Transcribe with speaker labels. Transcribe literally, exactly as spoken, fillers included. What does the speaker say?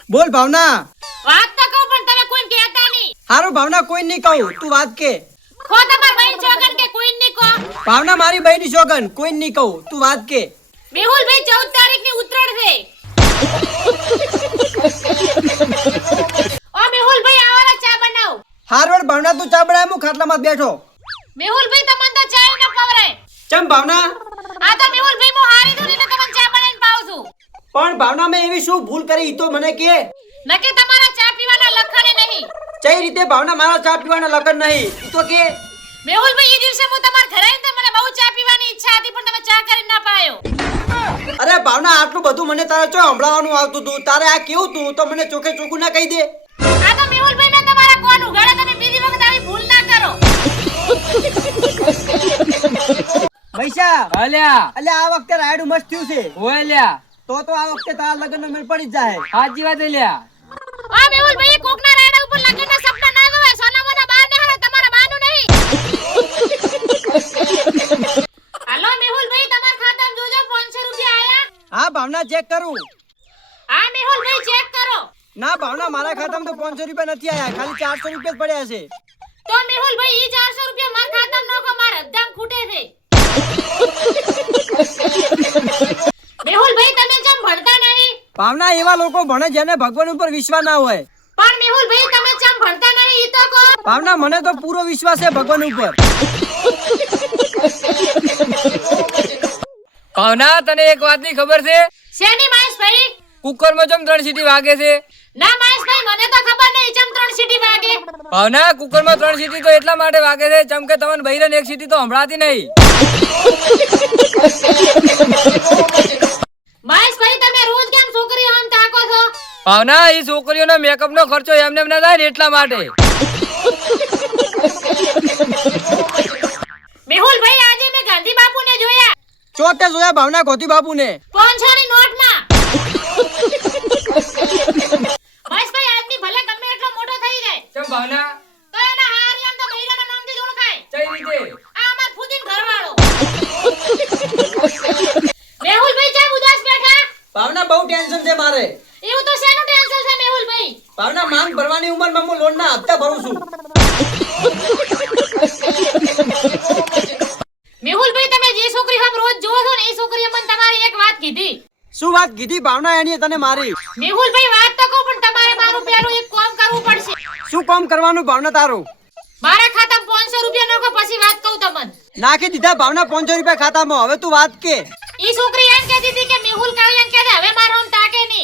Speaker 1: બોલ ભાવના.
Speaker 2: વાત તો કહું પણ તમે કોઈ કહેતા નહીં.
Speaker 1: હારું ભાવના, કોઈ નહીં કહું, તું વાત કે.
Speaker 2: ખો તમાર બહેન ચોગન કે કોઈ નહીં કહો.
Speaker 1: ભાવના મારી બહેની સોગન, કોઈ નહીં કહું, તું વાત કે.
Speaker 2: મેહુલભાઈ ચૌદ તારીખ ની ઉત્તરાયણ છે. ઓ મેહુલભાઈ આવારા ચા બનાવ.
Speaker 1: હારવડ ભાવના, તું ચા બનાવ, હું ખાટલામાં બેઠો.
Speaker 2: મેહુલભાઈ તમને તો ચા ન પવરાય.
Speaker 1: ચમ ભાવના?
Speaker 2: આ તો મેહુલભાઈ હું હારી દઉં ને તમને ચા બનાવીને પાઉં છું.
Speaker 1: પણ ભાવના મેં એવી શું ભૂલ કરી ઈ તો મને કે.
Speaker 2: નકે તમારા ચા પીવાના લખણે નહીં.
Speaker 1: કઈ રીતે ભાવના મારા ચા પીવાના લગન નહીં ઈ તો કે.
Speaker 2: મેહુલભાઈ એ દિવસે હું તમાર ઘરે આવીને મને બહુ ચા પીવાની ઈચ્છા હતી પણ તમે ચા કરીને ના પાયો.
Speaker 1: અરે ભાવના, આટલું બધું મને તારે ચો સંભળાવવાનું આવતું તું, તારે આ કેવું તું તો મને ચોખે ચોખ્ખું ના કહી દે.
Speaker 2: આ તો મેહુલભાઈ મેં તમારા કોણ ઉગાડ્યા, તમે બીજી વખત આવી ભૂલ ના કરો.
Speaker 1: પૈસા
Speaker 3: અલ્યા
Speaker 1: અલ્યા આ વખતે રાયડું મસ્ત થયું છે.
Speaker 3: ઓય લ્યા
Speaker 1: તો તો આ વખતે તારા લગનનો મેળ પડી જ જાય.
Speaker 3: સાચી વાત છે લ્યા.
Speaker 2: આ મેહુલભાઈ કોકના રાયડા ઉપર લગનના સપના ના જોવે. સોનામોના બાર ને હારે તમારા બાનું નહીં. હાલો મેહુલભાઈ, તમારા ખાતામાં જોજો પાંચસો રૂપિયા આયા.
Speaker 1: હા ભાવના, ચેક કરું.
Speaker 2: હા મેહુલભાઈ ચેક કરો.
Speaker 1: ના ભાવના, મારા ખાતામાં તો પાંચસો રૂપિયા નથી આયા, ખાલી ચારસો રૂપિયા જ પડ્યા છે.
Speaker 2: તો મેહુલભાઈ ઈ ચારસો રૂપિયા મારા ખાતામાં નાખો, મારા હદ્દામ ખૂટે છે. મેહુલભાઈ તમે કેમ ભણતા નહીં?
Speaker 1: ભાવના, એવા લોકો ભણે જેને ભગવાન ઉપર વિશ્વાસ ના હોય.
Speaker 2: પણ મેહુલભાઈ તમે કેમ ભણતા નહીં ઈ તો કહો.
Speaker 1: ભાવના, મને તો પૂરો વિશ્વાસ છે ભગવાન ઉપર.
Speaker 3: ભાવના, તને એક વાતની ખબર છે?
Speaker 2: શેની મહેશભાઈ?
Speaker 3: કુકરમાં ચમ ત્રણ સીટી વાગે છે?
Speaker 2: ના મહેશભાઈ, મને તો ખબર નહીં ચમ ત્રણ સીટી વાગે.
Speaker 3: ભાવના, કુકરમાં ત્રણ સીટી તો એટલા માટે વાગે છે ચમ કે તમને બૈરાને એક સીટી તો સંભળાતી નહીં.
Speaker 2: મહેશભાઈ તમે રોજ કેમ છોકરીઓ આમ તાકો છો?
Speaker 3: ભાવના, એ છોકરીઓનો મેકઅપનો ખર્ચો એમને એમ ના થાય ને એટલા માટે.
Speaker 2: મેહુલભાઈ આજે મેં ગાંધી બાપુને જોયા.
Speaker 1: ચોતે જોયા ભાવના ગોતી બાપુને.
Speaker 2: પાંચસો ની નોટમાં. મહેશભાઈ આદમી ભલે ગમે એટલો મોટો થઈ જાય
Speaker 3: ચમ ભાવના?
Speaker 2: તો એના હારિયામ તો બૈરાના નામથી જ ઓળખાય.
Speaker 3: કઈ રીતે?
Speaker 2: આ અમાર ફુદીન ઘરવાળો. મેહુલભાઈ કેમ ઉદાસ બેઠા?
Speaker 1: ભાવના, બહુ ટેન્શન છે મારે.
Speaker 2: એવું તો શેનું ટેન્શન છે મેહુલભાઈ?
Speaker 1: ભાવના, માંગ ભરવાની ઉંમરમાં હું લોનના હપ્તા ભરું છું.
Speaker 2: મેહુલભાઈ તમે જે છોકરી હમ રોજ જોવો છો ને એ છોકરીએ મને તમારી એક વાત કીધી.
Speaker 1: શું વાત કીધી ભાવના એની તને મારી?
Speaker 2: મેહુલભાઈ વાત તો કહું પણ તમારે મારું પેલું એક કામ કરવું પડશે.
Speaker 1: શું કામ કરવાનું ભાવના તારું?
Speaker 2: મારા ખાતામાં પાંચસો રૂપિયા નાખો પછી વાત કહું તમને.
Speaker 1: નાખી દીધા ભાવના પાંચસો રૂપિયા ખાતામાં, હવે તું વાત કે.
Speaker 2: ઈ છોકરી એમ કહેતી હતી કે મેહુલ કાળિયાન કહે હવે મારો આમ તાકે નહીં.